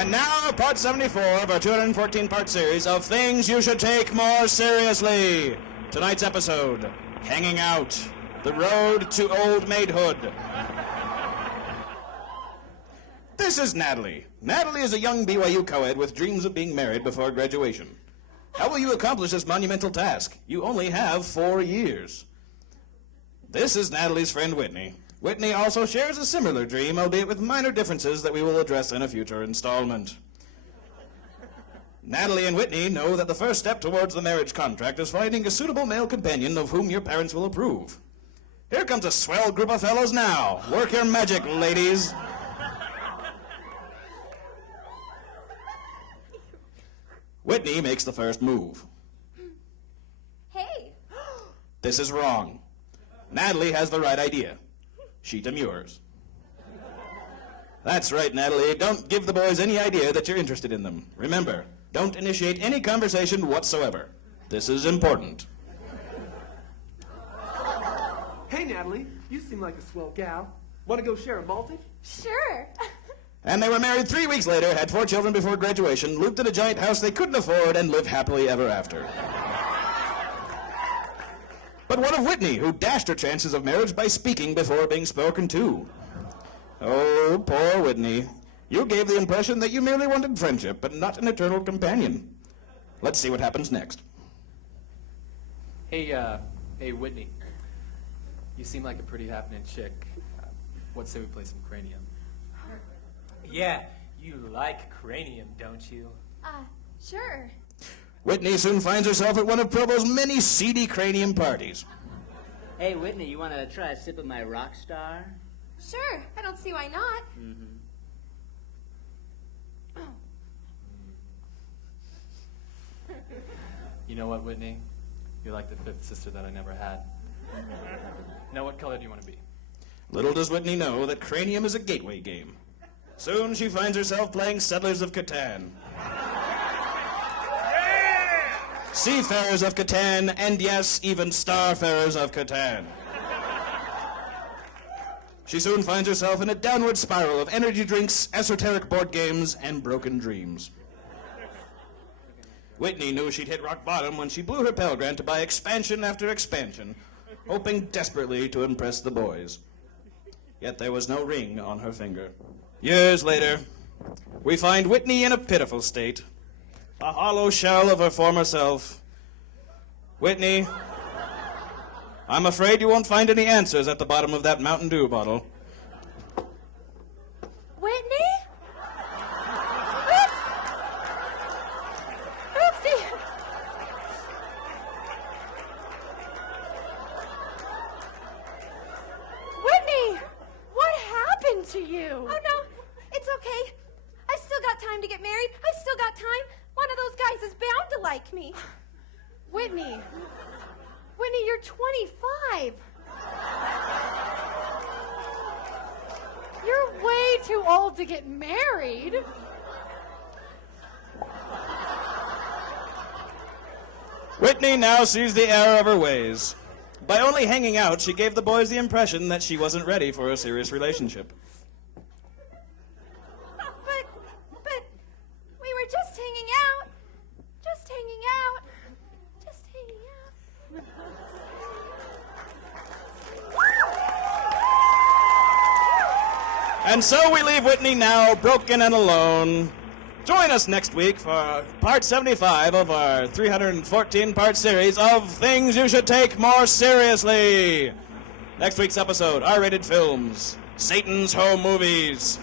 And now, part 74 of our 214-part series of Things You Should Take More Seriously. Tonight's episode, Hanging Out, the Road to Old Maidhood. This is Natalie. Natalie is a young BYU co-ed with dreams of being married before graduation. How will you accomplish this monumental task? You only have 4 years. This is Natalie's friend Whitney. Whitney also shares a similar dream, albeit with minor differences that we will address in a future installment. Natalie and Whitney know that the first step towards the marriage contract is finding a suitable male companion of whom your parents will approve. Here comes a swell group of fellows now. Work your magic, ladies. Whitney makes the first move. Hey. This is wrong. Natalie has the right idea. She demurs. That's right, Natalie. Don't give the boys any idea that you're interested in them. Remember, don't initiate any conversation whatsoever. This is important. Hey, Natalie, you seem like a swell gal. Want to go share a malted? Sure. And they were married 3 weeks later, had 4 children before graduation, lived in a giant house they couldn't afford, and lived happily ever after. But what of Whitney, who dashed her chances of marriage by speaking before being spoken to? Oh, poor Whitney. You gave the impression that you merely wanted friendship, but not an eternal companion. Let's see what happens next. Hey, Whitney. You seem like a pretty happening chick. What say we play some cranium? Yeah, you like cranium, don't you? Sure. Whitney soon finds herself at one of Provo's many seedy cranium parties. Hey, Whitney, you want to try a sip of my rock star? Sure. I don't see why not. You know what, Whitney? You're like the fifth sister that I never had. Now, what color do you want to be? Little does Whitney know that cranium is a gateway game. Soon she finds herself playing Settlers of Catan. Seafarers of Catan, and yes, even Starfarers of Catan. She soon finds herself in a downward spiral of energy drinks, esoteric board games, and broken dreams. Whitney knew she'd hit rock bottom when she blew her Pell Grant to buy expansion after expansion, hoping desperately to impress the boys. Yet there was no ring on her finger. Years later, we find Whitney in a pitiful state, a hollow shell of her former self. Whitney, I'm afraid you won't find any answers at the bottom of that Mountain Dew bottle. Whitney? Oops. Oopsie. Whitney, what happened to you? Oh, no, it's okay. I still got time to get married. I still got time. One of those guys is bound to like me. Whitney, you're 25. You're way too old to get married. Whitney now sees the error of her ways. By only hanging out, she gave the boys the impression that she wasn't ready for a serious relationship. But we were just hanging out. Just hanging out. Just hanging out. And so we leave Whitney now broken and alone. Join us next week for part 75 of our 314-part series of Things You Should Take More Seriously. Next week's episode, R-rated films, Satan's Home Movies.